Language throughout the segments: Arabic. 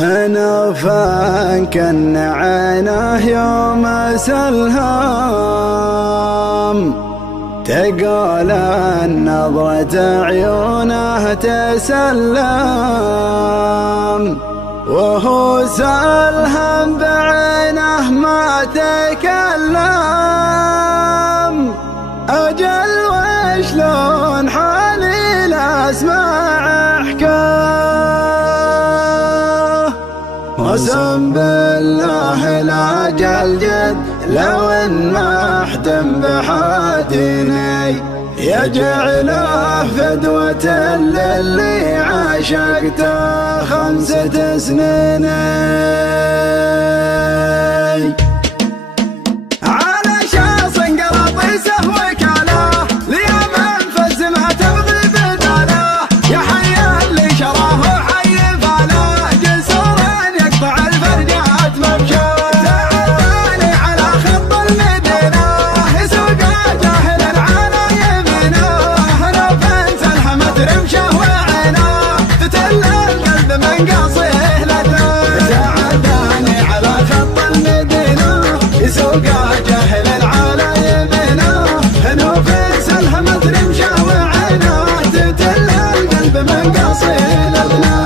هنوفا كن عينه يوم سلهام، تقول النظرة عيونه تسلم، وهو سلهم بعينه ما تكلم. أجل وشلون حالي لا اسمع حكاه، قسم بالله لا جلجل لو ان ما احتم بحاديني، يجعله فدوة للي عاشقته 5 سنين. على شاص قراطيسه وكاله ليوم انفز ما تبغي بداله، يا حي اللي شراه وحي فاله جسور يقطع الفرجات ممشاه. تعباني على خط المدينه يسوق جاهل على يمينه، نوفا سلحمت رمشه وعينه تتل القلب من قاصيه لدنه. تعباني على خط المدينه يسوق جاهل على يمينه، نوفا سلحمت رمشه وعينه تتل القلب من قاصيه لدنه.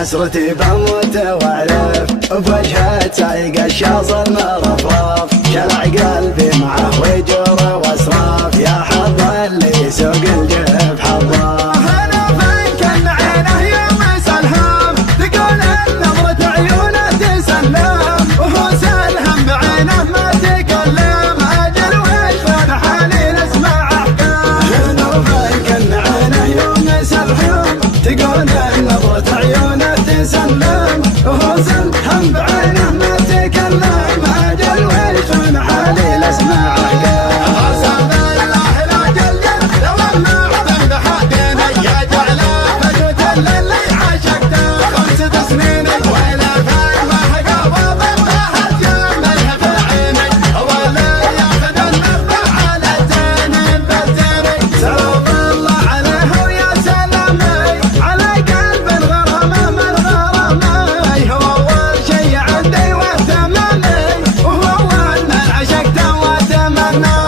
حسرتي بموت واعرف بوجهه سايق الشاص المرفرف، شلع قلبي معه وجور واسراف، يا حظ اللي يسوق الجيب حظه. هنوفا كن عينه يوم سلهام، تقول النظرة عيونه تسلم، وهو سلهم بعينه ما تكلم. أجل وشلون حالي نسمع احكام، هنوفا كن عينه يوم سلهام، تقول النظرة عيونه تسلم، وهو سلهم بعينه ما تكلم. أجل وشلون حالي نسمع احكام. قسم بالله لا جلجل لو ما احتم بحاديني، يجعله فدوة للي عاشقته 5 سنين. ويلا فالمحقى وضمها الجمله في عيني، هو اللي ياخذ النظره على الزين بالزين. سلام الله عليه ويا سلامي على قلب الغرامه من غرامي، هو اول شي عندي واهتمامي، وهو اول من عشقته واتمناه.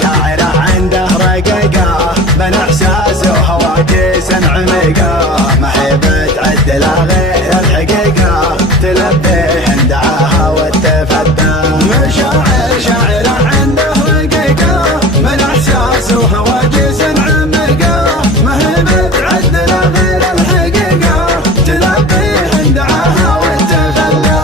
شاعره عنده رقيقه من احساسه وهواجس عميقه، ما هي بتعدل غير الحقيقه تلبيه دعاها وتفدى. شاعره عنده رقيقه من احساسه وهواجس عميقه، ما هي بتعدل غير الحقيقه تلبيه دعاها وتفدى.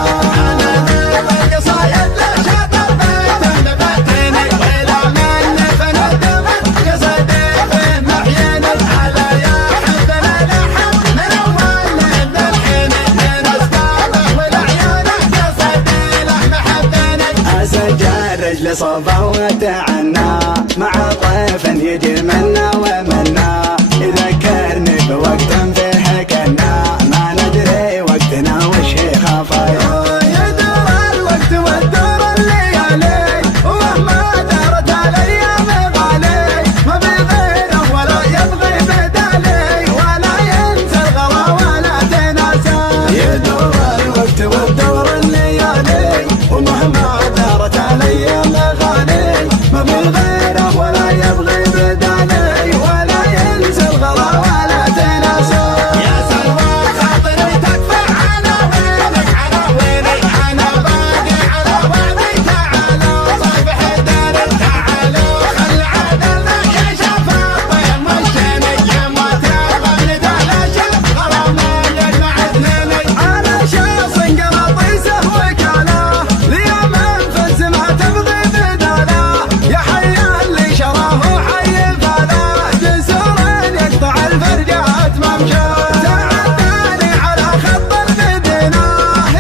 انا ذيب القصايد لا شاطر بيته نبتني، ويلا مني فندم قصدي في محيني. على يا حبنا لحن من اول للحين، من اسبابه والعيونه قصدي له محبني. اسجل رجلي صوبه وتعنى مع طيف يجي منا ومنا، يذكرني بوقت فيه كنا ما ندري وقتنا وش هي خفايا. يدور الوقت وتدور الليالي، ومهما دارت الايام غالي، ما بغيره ولا يبغي بدالي، ولا ينسى الغلا ولا تناسى. يدور الوقت وتدور الليالي، ومهما دارت الايام غالي، ما بغيره ولا يبغي بدالي، ولا ينسى الغلا ولا تناسى. يا سلوى خاطري تكفى عناوينك عناويني، انا باقي على وعدي. تعالوا صبح الدار تعالوا خل عدلنا يا شفاطين مشيني، يما تبغى نتلاشى غرامنا يجمع اثنيني. على شاص قراطيسه وكاله ليوم انفز ما تبغي بداله، يا حي اللي شراه وحي فاله جسور يقطع الفرجات ممشاه. تعباني على خط المدينه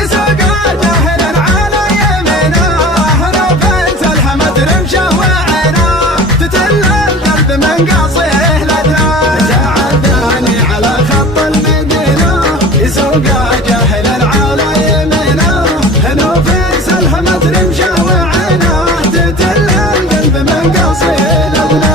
يسوق جاهل على يمينه، نوفا سلحمت رمشه وعينه تتل القلب من قاصيه لدنه. تعباني على يبقى جاهل العالي منه نوفيس الحمد رمشه وعينه تتل القلب من قصيد ابنه